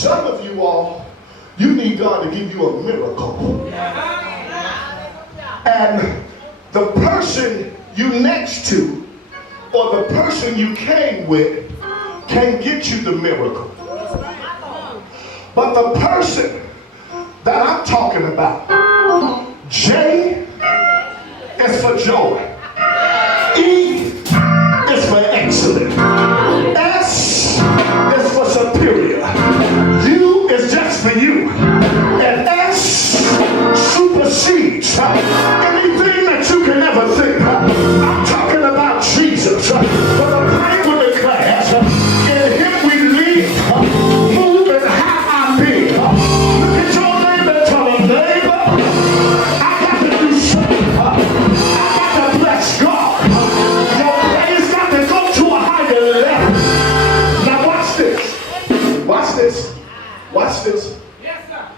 Some of you all, you need God to give you a miracle. And the person you next to or the person you came with can get you the miracle. But the person that I'm talking about, J is for joy. E is for excellent. S is for superior. U is just for you. And S supersedes anything that you can ever think. I'm talking about Jesus. For the banquet declares, in him we live, move, and have our being. Look at your neighbor and tell him, neighbor, I got to do something. I got to bless God. Your praise got to go to a higher level. Now watch this. Watch this. Watch this. Yes, sir.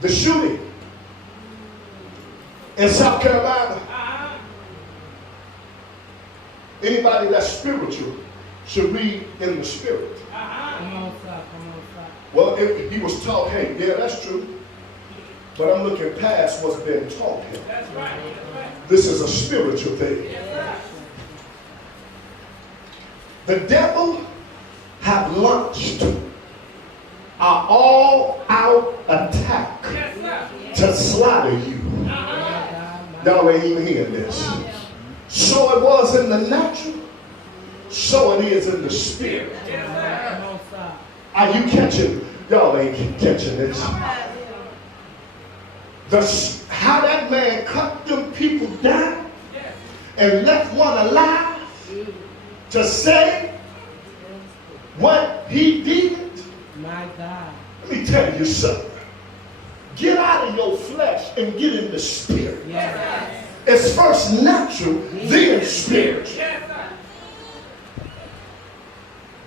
The shooting in South Carolina. Anybody that's spiritual should read in the spirit. Come on, sir. Well, if he was taught, hey, yeah, that's true. But I'm looking past what's been taught him. That's right. That's right. This is a spiritual thing. Yes, The devil have launched an all-out attack sir. Yes, sir. to slaughter you. Y'all ain't even hearing this. So it was in the natural, so it is in the spirit. Yes, sir. Come on, sir. Are you catching? Y'all ain't catching this. How that man cut them people down Yes. and left one alive to say what he did. My God. Let me tell you something. Get out of your flesh and get in the spirit. Yes. It's first natural, then spiritual. Yes, sir.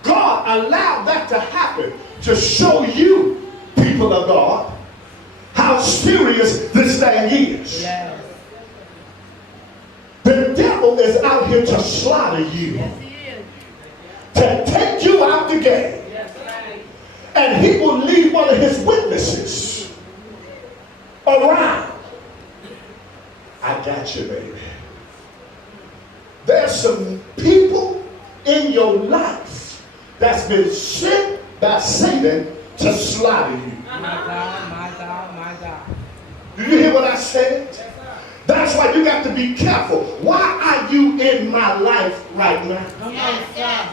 God allowed that to happen to show you, people of God, how serious this thing is. Yes. The devil is out here to slaughter you, Yes, he is. to take you out the game. Yes, right. And he will leave one of his witnesses around. I got you, baby. There's some people in your life that's been sent by Satan to slaughter you. My God, my God, my God. Do you hear what I said? That's why you got to be careful. Why are you in my life right now? Come on, sir.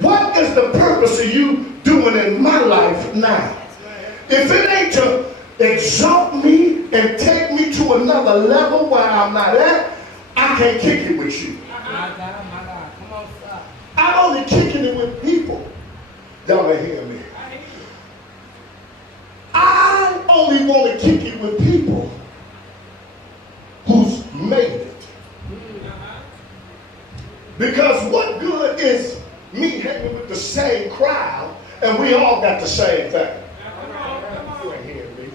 What is the purpose of you doing in my life now? If it ain't to exalt me and take me to another level where I'm not at, I can't kick it with you. My God, my God. Come on, sir. I'm only kicking it with people. Y'all ain't hear me. I only want to kick it with people who's made it. Because what good is me hanging with the same crowd and we all got the same thing? You ain't hearing me.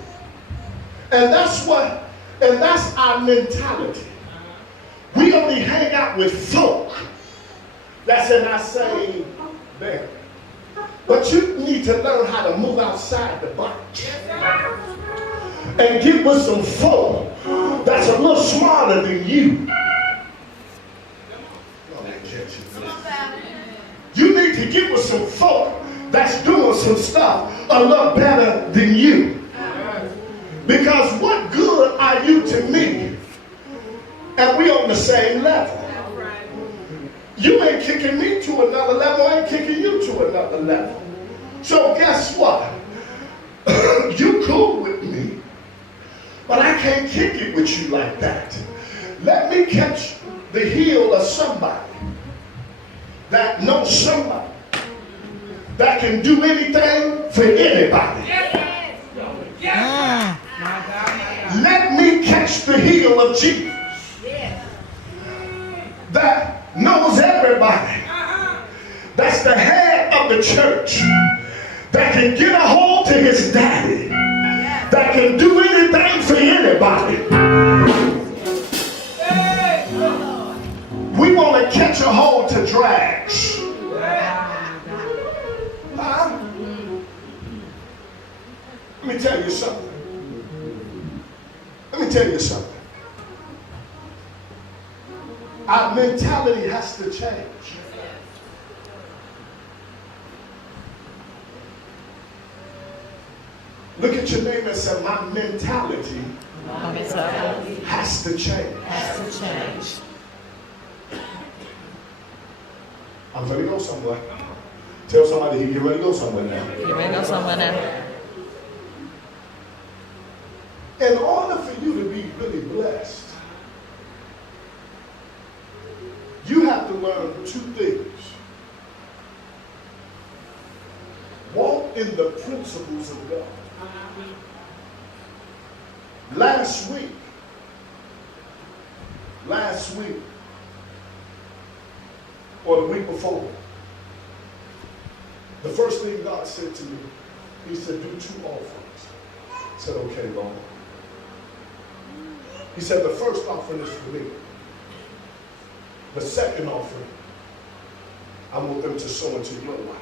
And that's our mentality. We only hang out with folk that's in our same band. But you need to learn how to move outside the box and get with some folk that's a little smarter than you. You need to get with some folk that's doing some stuff a little better than you. Because what good are you to me? And we on the same level. You ain't kicking me to another level, I ain't kicking you to another level. So guess what? You cool with me, but I can't kick it with you like that. Let me catch the heel of somebody that knows somebody that can do anything for anybody. Let me catch the heel of Jesus that knows everybody, that's the head of the church, that can get a hold to his daddy, that can do anything for anybody. We want to catch a hold to drags. Let me tell you something. Let me tell you something. Our mentality has to change. Look at your neighbor and say, my mentality has to change. I'm ready to go somewhere. Tell somebody he get ready to go somewhere now. In order for you to be really blessed, you have to learn two things. Walk in the principles of God. Last week, or the week before, the first thing God said to me, he said, do 2 offerings. I said, okay, Lord. He said, the first offering is for me. The second offering, I want them to sow into your life.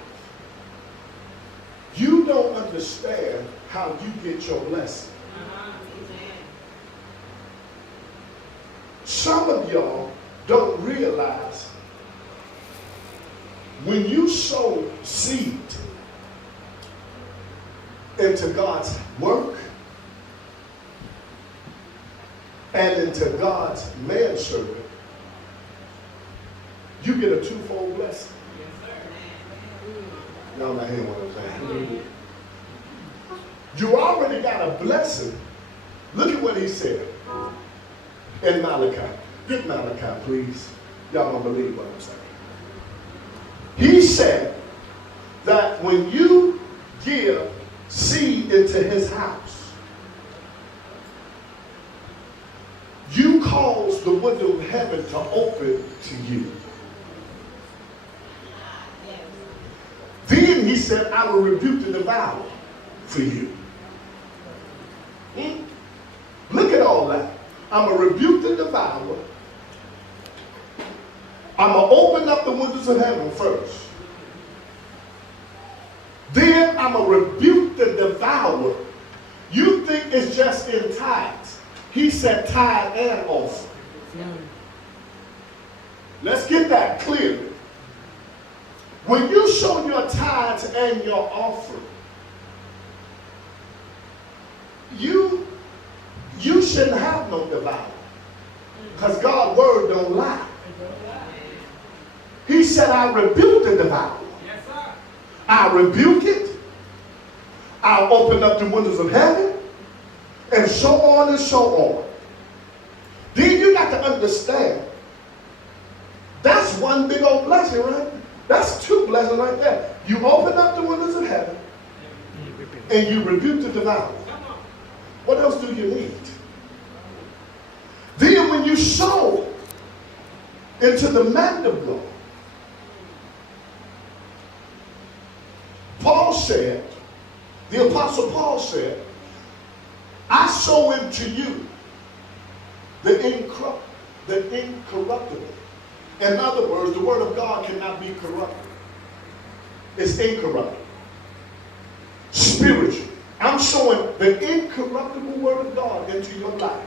You don't understand how you get your blessing. Some of y'all don't realize when you sow seed into God's work and into God's manservant, you get a 2-fold blessing. Y'all not hearing what I'm saying? You already got a blessing. Look at what he said in Malachi. Get Malachi, please. Y'all don't believe what I'm saying. He said that when you give seed into his house, you cause the window of heaven to open to you. Then he said, I will rebuke the devourer for you. Look at all that. I'm going to rebuke the devourer. I'm going to open up the windows of heaven first. Then I'm going to rebuke the devourer. You think it's just in tithes. He said tithe and offering. Let's get that clearly. When you show your tithes and your offering, you shouldn't have no devourer. Because God's word don't lie. He said, I rebuke the devourer. Yes, sir. I rebuke it. I'll open up the windows of heaven. And so on and so on. Then you got to understand, that's one big old blessing, right? That's 2 blessings right there. You open up the windows of heaven and you rebuke the devourer. What else do you need? Then when you sow into the man of God, Paul said, the Apostle Paul said, I sow into you the incorruptible. In other words, the word of God cannot be corrupted. It's incorruptible. Spiritual. I'm sowing the incorruptible word of God into your life.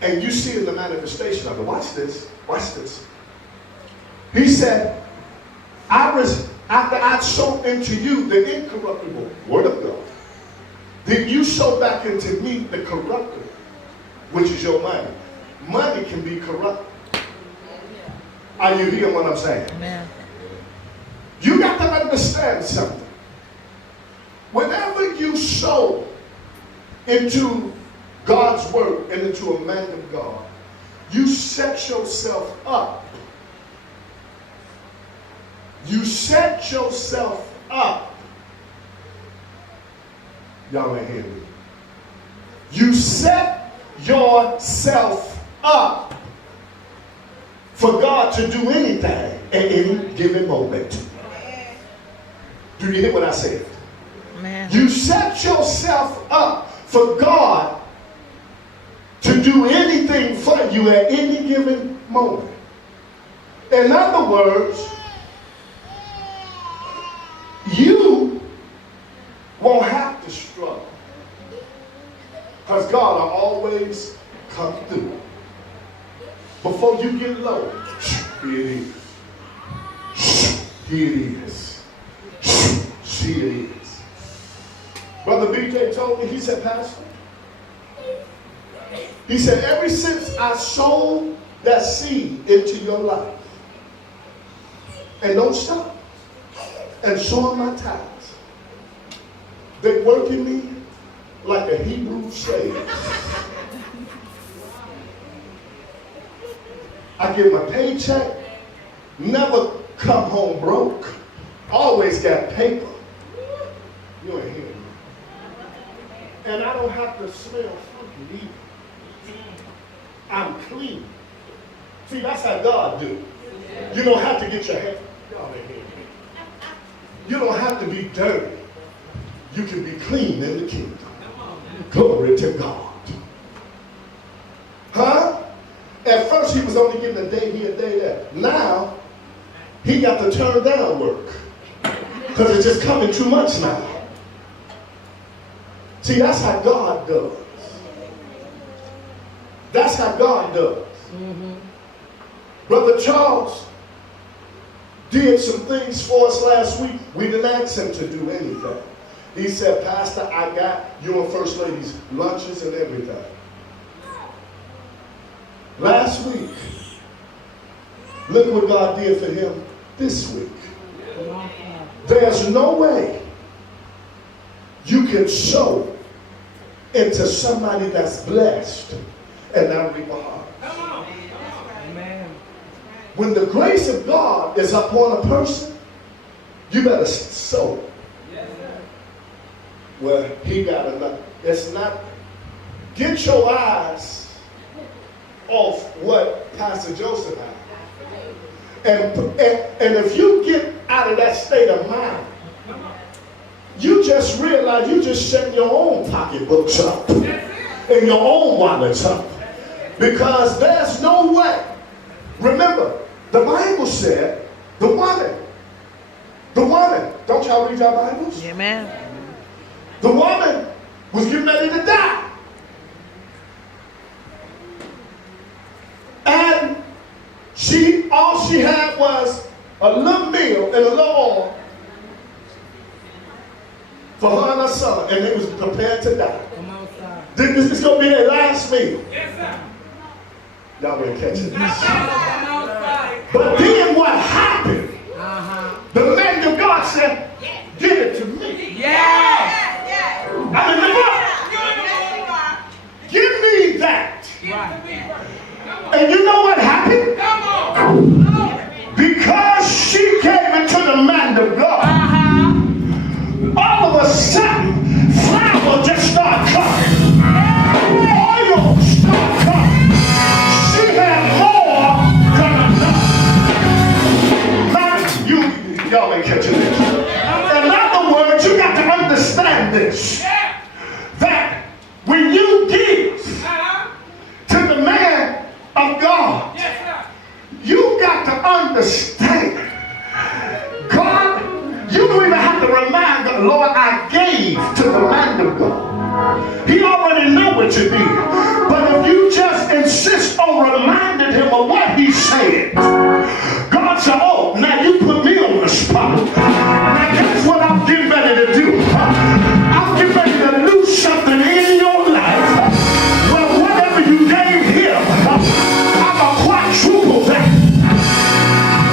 And you see in the manifestation of it. Watch this. Watch this. He said, after I sow into you the incorruptible word of God, then you sow back into me the corruptible, which is your money. Money can be corrupted. Are you hearing what I'm saying? Amen. You got to understand something. Whenever you sow into God's word and into a man of God, you set yourself up. You set yourself up. Y'all ain't hear me. You set yourself up for God to do anything at any given moment. Do you hear what I said? Amen. You set yourself up for God to do anything for you at any given moment. In other words, you won't have to struggle Because God will always come through. Before you get low, here it is. Here it is. See it is. Brother BJ told me, he said, Pastor, he said, ever since I sowed that seed into your life, and don't stop, and sowing my tithes, they working me like a Hebrew slave. I get my paycheck, never come home broke, always got paper. You ain't hear me. And I don't have to smell funky either. I'm clean. See, that's how God do. You don't have to get your hair. Y'all ain't hear me. You don't have to be dirty. You can be clean in the kingdom. Glory to God. Huh? At first he was only getting a day here, a day there. Now, he got to turn down work. Because it's just coming too much now. See, that's how God does. That's how God does. Mm-hmm. Brother Charles did some things for us last week. We didn't ask him to do anything. He said, Pastor, I got you and First Lady's lunches and everything. Last week, look what God did for him this week. There's no way you can sow into somebody that's blessed and not reap a harvest. Amen. When the grace of God is upon a person, you better sow. Well, he got enough. It's not, get your eyes off what Pastor Joseph had. And if you get out of that state of mind, you just realize you just setting your own pocketbooks up and your own wallets up. Because there's no way. Remember, the Bible said, the woman, don't y'all read your Bibles? Amen. The woman was getting ready to die. And all she had was a little meal and a little oil for her and her son, and they was prepared to die. Come on, sir. This is going to be their last meal. Yes, sir. Y'all ain't catching Come this. on, sir. But then what happened? Uh-huh. The man of God said, give it to me. Yeah. I'm in the book. Give me that. Right. And you know what happened? Come on. Because she came into the man of God, all of a sudden, flour just started coming. Oil started coming. She had more than enough. Y'all ain't catching this. In other words, you got to understand this. That when you give to the man of God, you got to understand, God, you don't even have to remind God, Lord, I gave to the man of God. He already knew what you did. But if you just insist on reminding him of what he said, God said, oh, now you put me on the spot. Now that's what I'm getting ready to do. I'm getting ready to do something in your life. Well, whatever you gave him, I'm a quadruple that.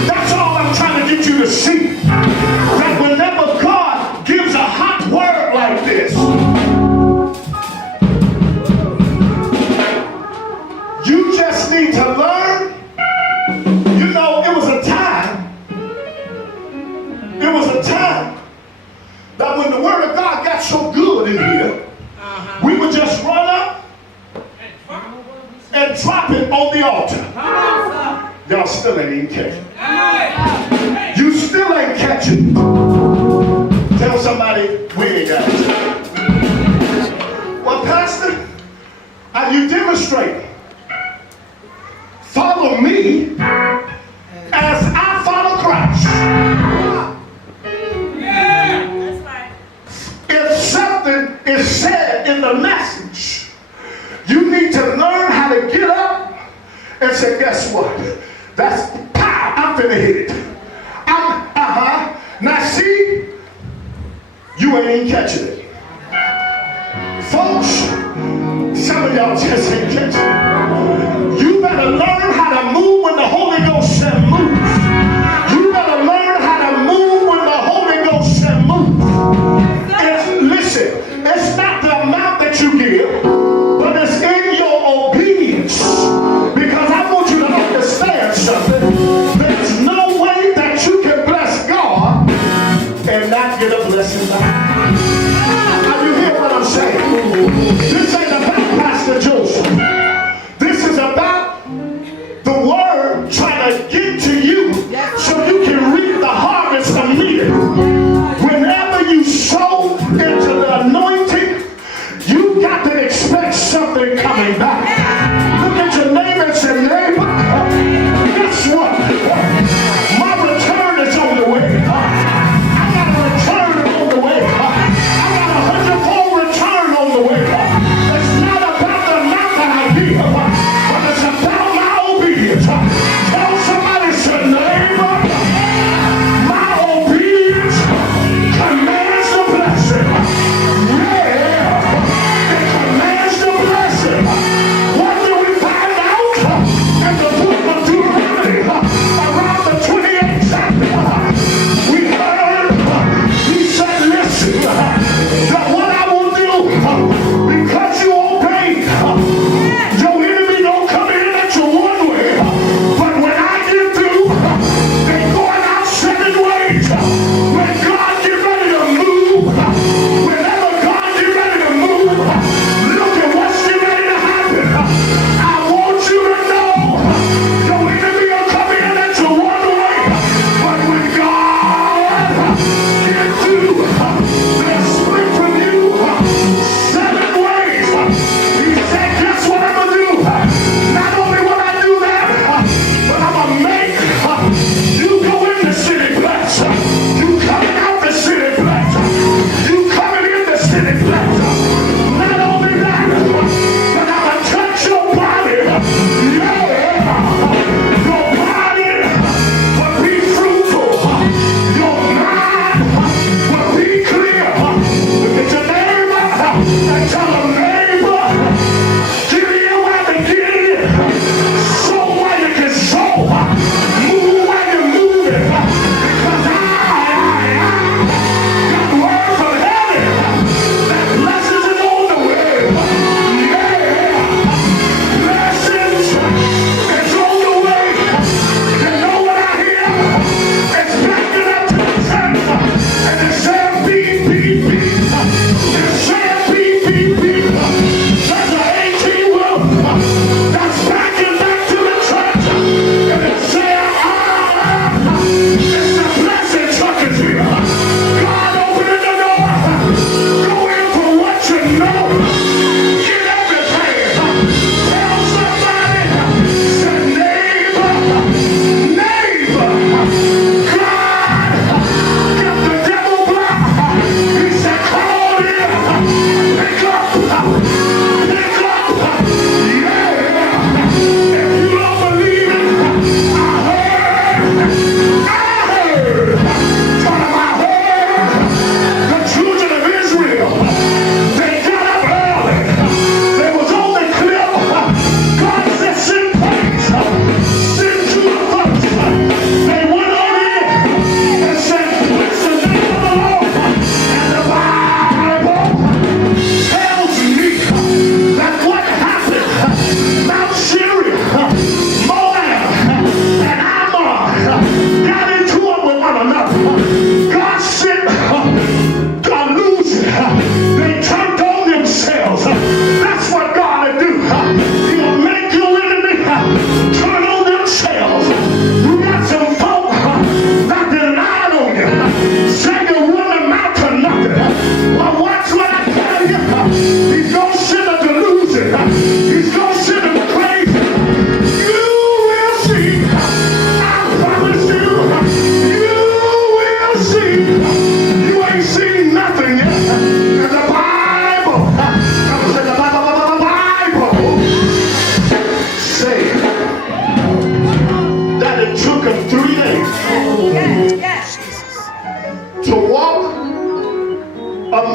That's all I'm trying to get you to see. That whenever God gives a hot word like this, you just need to learn. You know, it was a time that when the word of God got so good in here, we would just run up and drop it on the altar. Y'all still ain't even catching. You still ain't catching. Tell somebody we ain't got it. Well, Pastor, are you demonstrating? Follow me as I follow Christ. If something is said in the message You need to learn how to get up and say, guess what? That's pow, I'm finna hit it. Now see, you ain't even catching it. Folks, some of y'all just ain't catching it. You better learn how to move when the Holy Ghost said move. You better learn how to move when the Holy Ghost said move. Listen, it's not the amount that you give, but it's in your obedience. Because I want you to understand something. There's no way that you can bless God and not get a blessing back. Now you hear what I'm saying? This ain't about Pastor Joseph. This is about the word trying to get to you so you can reap the harvest immediately. Whenever you sow into the anointing, you got to expect something coming back. Look at your neighbor and say, neighbor, guess what? My return is on the way. I got a return on the way. I got a 100-fold return on the way. It's not about the amount that I give, but it's about my obedience. Tell somebody, say, neighbor, my obedience commands the blessing. Yeah, it commands the blessing.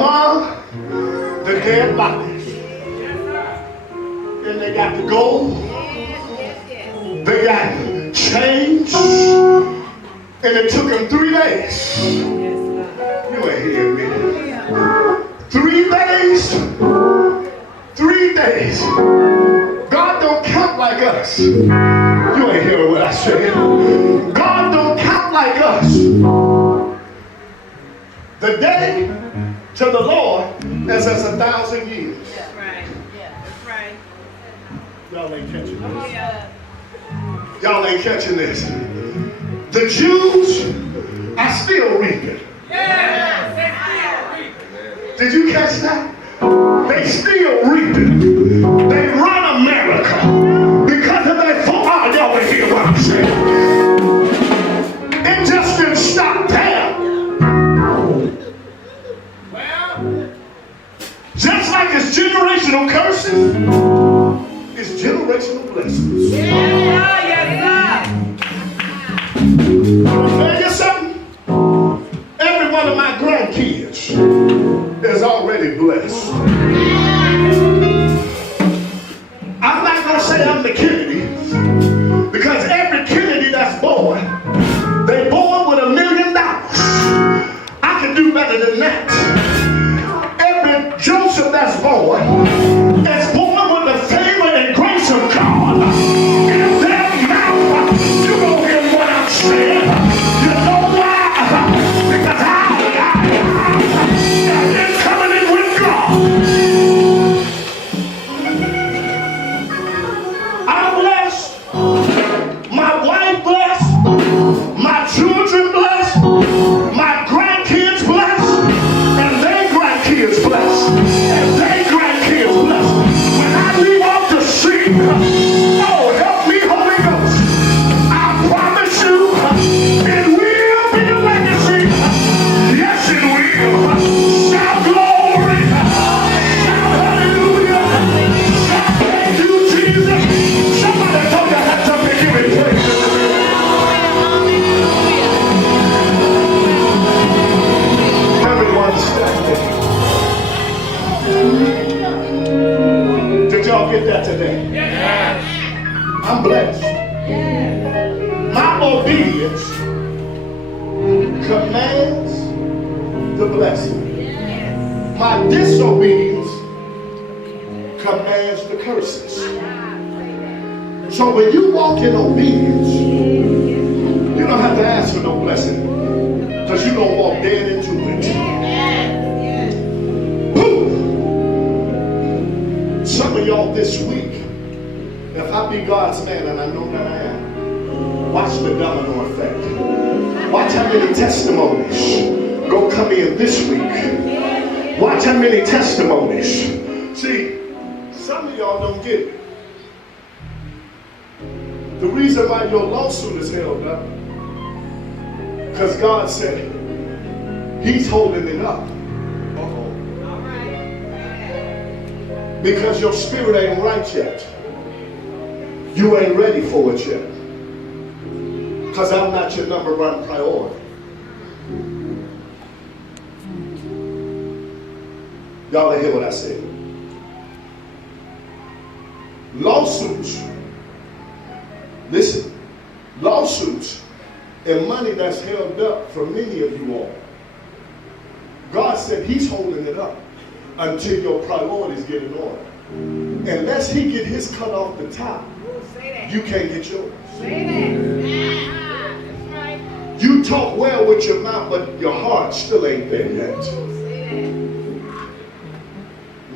among the dead bodies. And they got the gold. They got change. And it took them 3 days. You ain't hearing me. 3 days. 3 days. God don't count like us. You ain't hearing what I said. God don't count like us. The day to the Lord is as 1,000 years. That's right. That's right. Y'all ain't catching Oh, this. yeah. Y'all ain't catching this. The Jews are still reaping. Yes. Did you catch that? They still reaping. They run America because of their fault. Oh, y'all ain't hear what I'm saying. It just didn't stop there. Well, Just like it's generational curses, it's generational blessings. yes, I'll tell you something. Every one of my grandkids is already blessed. I'm not going to say I'm the Kennedy, because every Kennedy that's born, they born with $1 million. I can do better than that. Every Joseph that's born is born with the favor and grace of God. In their mouth, you don't hear what I'm saying. You know why? Because I've been coming in with God. I'm blessed. My wife blessed. My children blessed. My grandkids blessed. And their grandkids blessed. And their grandkids blessed. When I leave off the scene, oh, help me, Holy Ghost. I promise you, it will be a legacy. Yes, it will. Shout glory. Shout hallelujah. Shout thank you, Jesus. Somebody throw your hands up and give it praise. Everyone standing. Did y'all get that today? I'm blessed. My obedience commands the blessing. My disobedience commands the curses. So when you walk in obedience, you don't have to ask for no blessing, because you're going to walk dead into it. Boom! Some of y'all this week, if I be God's man, and I know that I am, watch the domino effect. Watch how many testimonies go come in this week. Watch how many testimonies. See, some of y'all don't get it. The reason why your lawsuit is held up, because God said He's holding it up. Because your spirit ain't right yet. You ain't ready for it yet. Because I'm not your number one priority. Y'all didn't hear what I said. Lawsuits. Listen. Lawsuits and money that's held up for many of you all. God said He's holding it up until your priorities get in order. Unless He get His cut off the top, you can't get yours. You talk well with your mouth, but your heart still ain't there yet.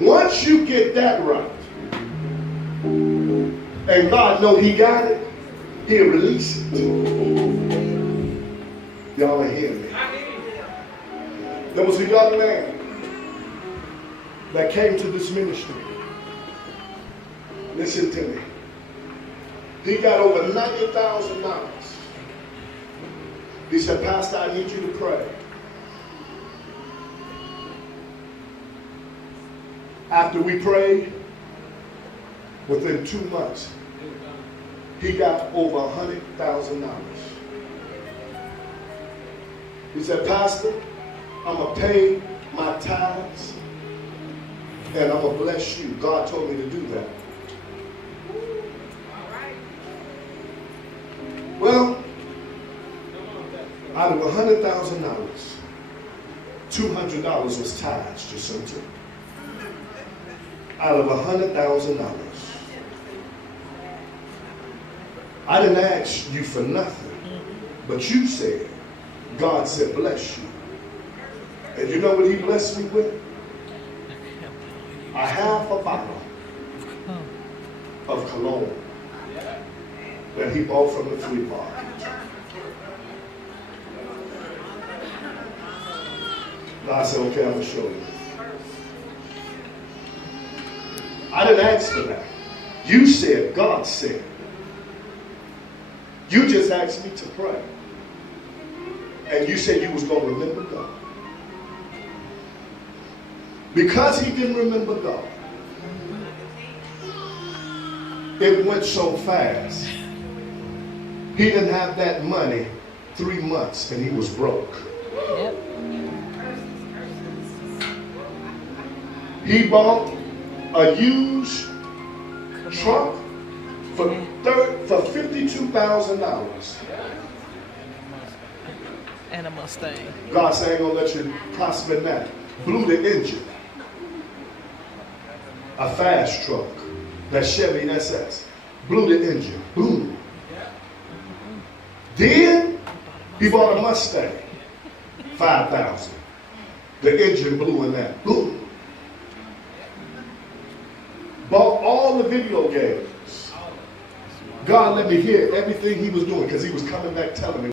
Once you get that right, and God know He got it, He'll release it. Y'all ain't hearing me. There was a young man that came to this ministry. Listen to me. He got over $90,000. He said, Pastor, I need you to pray. After we prayed, within 2 months, he got over $100,000. He said, Pastor, I'm going to pay my tithes, and I'm going to bless you. God told me to do that. Well, out of $100,000, $200 was tithes, Jacinta. Out of $100,000. I didn't ask you for nothing, but you said, God said, bless you. And you know what he blessed me with? A half a bottle of cologne that he bought from the flea market. Now I said, okay, I'm going to show you. I didn't ask for that. You said, God said. You just asked me to pray. And you said you was going to remember God. Because he didn't remember God, it went so fast. He didn't have that money 3 months and he was broke. Yep. He bought a used truck for $52,000. And a Mustang. God said, I ain't gonna let you prosper in that. Blew the engine. A fast truck, that Chevy SS. Blew the engine. Boom. Then he bought a Mustang. $5,000. The engine blew in that. Boom. Bought all the video games. God let me hear everything he was doing because he was coming back telling me